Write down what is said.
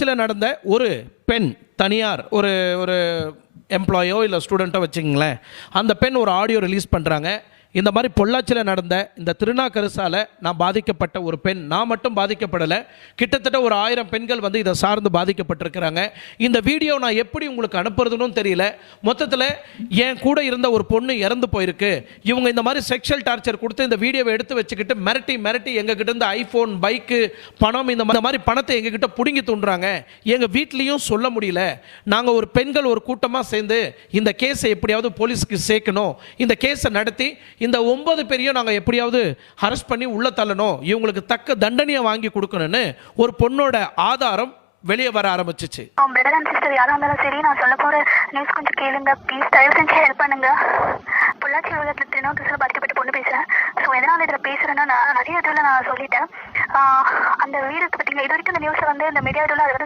பொள்ளாச்சியில் நடந்த ஒரு பெண், தனியார் ஒரு ஒரு எம்ப்ளாயோ இல்லை ஸ்டூடெண்ட்டோ வச்சுங்களேன், அந்த பெண் ஒரு ஆடியோ ரிலீஸ் பண்ணுறாங்க. இந்த மாதிரி பொள்ளாச்சியில் நடந்த இந்த திருநாக்கரசால நான் பாதிக்கப்பட்ட ஒரு பெண், நான் மட்டும் பாதிக்கப்படலை, கிட்டத்தட்ட ஒரு 1000 பெண்கள் வந்து இதை சார்ந்து பாதிக்கப்பட்டிருக்கிறாங்க. இந்த வீடியோ நான் எப்படி உங்களுக்கு அனுப்புறதுன்னு தெரியல. மொத்தத்தில் என் கூட இருந்த ஒரு பொண்ணு இறந்து போயிருக்கு. இவங்க இந்த மாதிரி செக்ஷுவல் டார்ச்சர் கொடுத்து இந்த வீடியோவை எடுத்து வச்சுக்கிட்டு மிரட்டி மிரட்டி எங்ககிட்ட இருந்து ஐஃபோன், பைக்கு, பணம், இந்த மாதிரி பணத்தை எங்ககிட்ட பிடுங்கி தூண்டுறாங்க. எங்கள் வீட்லேயும் சொல்ல முடியல. நாங்கள் ஒரு பெண்கள் ஒரு கூட்டமாக சேர்ந்து இந்த கேஸை எப்படியாவது போலீஸுக்கு சேர்க்கணும், இந்த கேஸை நடத்தி இந்த 9 பேரையும் நாங்கள் எப்படியாவது அரெஸ்ட் பண்ணி உள்ள தள்ளணும், இவங்களுக்கு தக்க தண்டனையை வாங்கி கொடுக்கணும்னு ஒரு பொண்ணோட ஆதாரம் வெளியே வர ஆரம்பிச்சிச்சு. யாரா இருந்தாலும் சரி, நான் சொல்ல போற நியூஸ் கொஞ்சம் கேளுங்க ப்ளீஸ், தயவு செஞ்சு ஹெல்ப் பண்ணுங்க. பொள்ளாச்சி உலகத்தில் திருநாக்கரசால பாதிக்கப்பட்ட பொண்ணு பேசுறேன். ஸோ எதனால இதில் பேசுறேன்னா, நான் நிறைய இதில் நான் சொல்லிட்டேன். அந்த வீடு பார்த்தீங்கன்னா, இது வரைக்கும் இந்த நியூஸை வந்து இந்த மீடியா இதில்